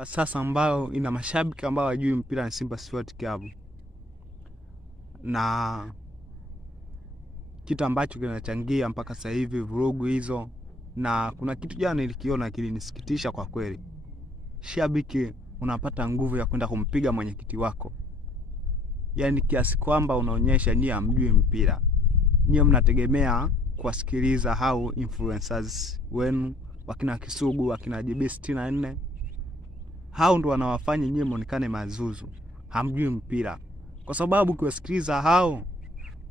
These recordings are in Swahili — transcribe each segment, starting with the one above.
kwa sasa ambao ina mashabiki ambao hawajui mpira ni Simba Sports Club. Na kitu ambacho kinachangia mpaka sasa hivi vurugu hizo, na kuna kitu jana nilikiona kilinisikitisha kwa kweli. Shabiki unapata nguvu ya kwenda kumpiga mwenyekiti wako. Yaani kiasi kwamba unaonyesha nyie hamjui mpira. Nyie mnategemea kuwasikiliza hao influencers wenu, wakina Kisugu, wakina JB 64. Hao ndo wanawafanya nyie muonekane mazuzu, hamjui mpira. Kwa sababu kuwasikiliza hao,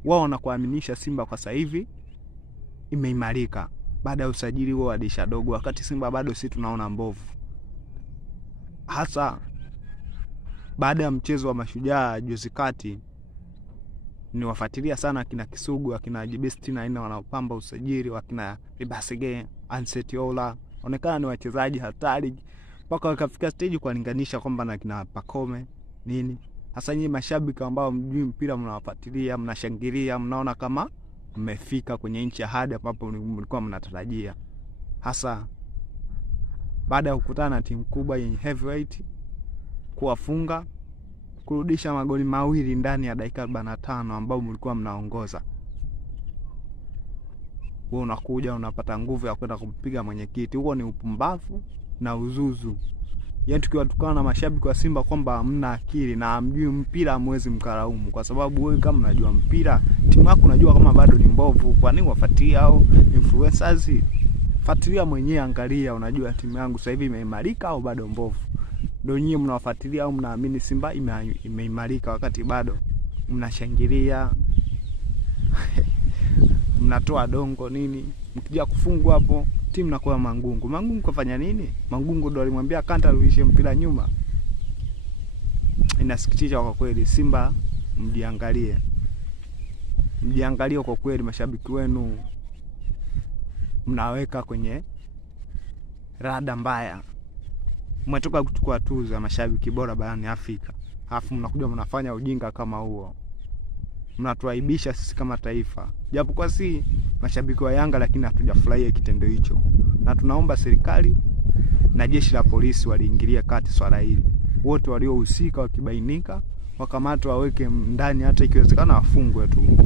wao wanakuaminisha Simba kwa sasa hivi imeimarika baada ya usajili wa Dirisha Dogo, wakati Simba bado si tunaona mbovu. Hasa baada ya mchezo wa Mashujaa juzi kati, niwafuatilia sana kina Kisugu, wakina JB 64 wanaopamba usajili, wakina Ibasege, Ansetiola, onekana ni wachezaji hatari mpaka wakafika stage kulinganisha kwamba na kina Pakome nini. Hasa nyinyi mashabiki ambao mjui mpira mnawafuatilia, mnashangilia, mnaona kama mmefika kwenye nchi ya hadi ambapo mlikuwa mnatarajia. Hasa baada ya kukutana na timu kubwa yenye heavyweight, kuwafunga, kurudisha magoli mawili ndani ya dakika 45 ambao mlikuwa mnaongoza. Wewe unakuja unapata nguvu ya kwenda kumpiga mwenyekiti. Huo ni upumbavu na uzuzu. Yaani tukiwatukana na mashabiki wa Simba kwamba hamna akili na hamjui mpira, hamwezi mkaraumu, kwa sababu wewe kama unajua mpira, timu yako unajua kama bado ni mbovu. Kwa nini wafuatia au influencers? Fuatilia mwenyewe, angalia, unajua timu yangu sasa hivi imeimarika au bado mbovu. Ndio nyinyi mnawafuatilia au mnaamini Simba imeimarika wakati bado mnashangilia. Mnatoa dongo nini? Mkija kufungwa hapo timu nakuwa Mangungu. Mangungu kafanya nini? Mangungu ndo alimwambia Kanta rudishe mpira nyuma. Inasikitisha kwa kweli. Simba mjiangalie. Mjiangalie kwa kweli, mashabiki wenu mnaweka kwenye rada mbaya. Mmetoka kuchukua tuzo ya mashabiki bora barani Afrika, alafu mnakuja mnafanya ujinga kama huo. Mnatuaibisha sisi kama taifa. Japo kwa si mashabiki wa Yanga, lakini hatujafurahia kitendo hicho. Na tunaomba serikali na jeshi la polisi waliingilia kati swala hili. Wote waliohusika wakibainika, wakamatwa, waweke ndani, hata ikiwezekana wafungwe tu.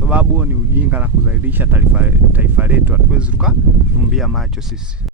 Sababu ni ujinga na kudhalilisha taifa letu. Hatuwezi tukafumbia macho sisi.